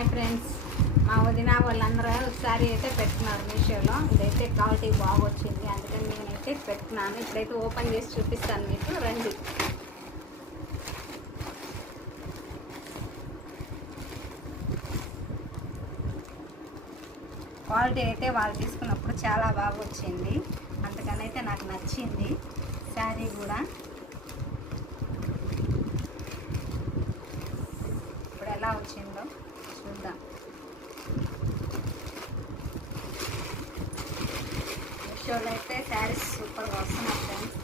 Hi friends, మా వదిన వాళ్ళందరూ ఒకసారి అయితే పెట్టుకున్నారు మీషోలో. ఇదైతే క్వాలిటీ బాగా వచ్చింది, అందుకని నేనైతే పెట్టుకున్నాను. ఇప్పుడైతే ఓపెన్ చేసి చూపిస్తాను మీకు, రండి. క్వాలిటీ అయితే వాళ్ళు తీసుకున్నప్పుడు చాలా బాగా వచ్చింది, అందుకని అయితే నాకు నచ్చింది శారీ కూడా. ఇప్పుడు ఎలా వచ్చిందో చూద్దాం. మీషోలో అయితే శారీస్ సూపర్గా వస్తున్నాయి ఫ్రెండ్స్.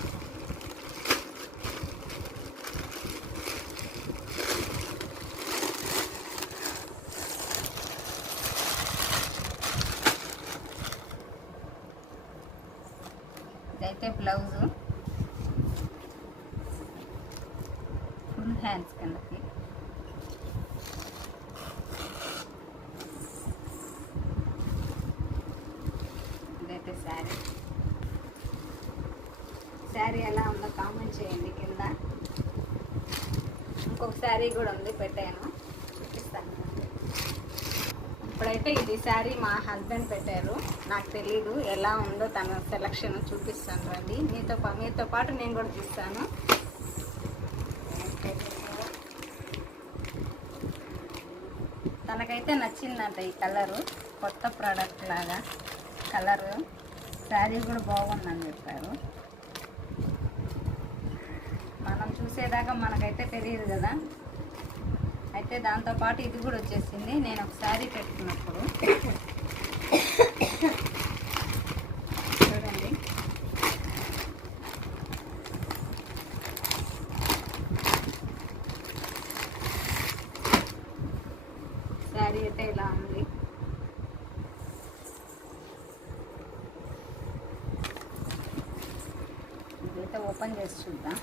ఇదైతే బ్లౌజు, ఫుల్ హ్యాండ్స్ కిందకి. ఇదైతే శారీ. శారీ ఎలా ఉందో కామెంట్ చేయండి కింద. ఇంకొక శారీ కూడా ఉంది, పెట్టాను, చూపిస్తాను. ఇప్పుడైతే ఇది శారీ మా హస్బెండ్ పెట్టారు, నాకు తెలీదు ఎలా ఉందో తన సెలక్షన్. చూపిస్తాను రండి, మీతో పాటు నేను కూడా చూస్తాను. తనకైతే నచ్చిందంట ఈ కలరు, కొత్త ప్రోడక్ట్ లాగా కలరు. శారీ కూడా బాగుందని చెప్పారు. మనం చూసేదాకా మనకైతే తెలియదు కదా. అయితే దాంతోపాటు ఇది కూడా వచ్చేసింది. నేను ఒక శారీ పెట్టుకున్నప్పుడు చూడండి, శారీ అయితే ఇలా ఉంది. ఇదైతే ఓపెన్ చేసి చూద్దాం.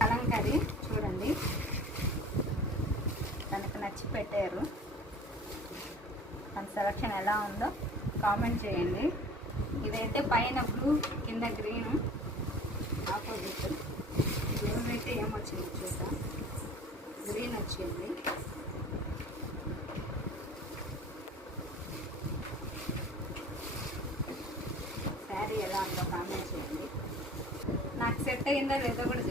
కలంకారీ చూడండి, తనకు నచ్చి పెట్టారు. తన సెలక్షన్ ఎలా ఉందో కామెంట్ చేయండి. ఇదైతే పైన బ్లూ, కింద గ్రీన్, ఆపోజిట్. బ్లౌజ్ అయితే ఏమొచ్చింది చూద్దాం. గ్రీన్ వచ్చింది. శారీ ఎలా ఉందో కామెంట్ చేయండి. నాకు సెట్ అయిందో లేదో కూడా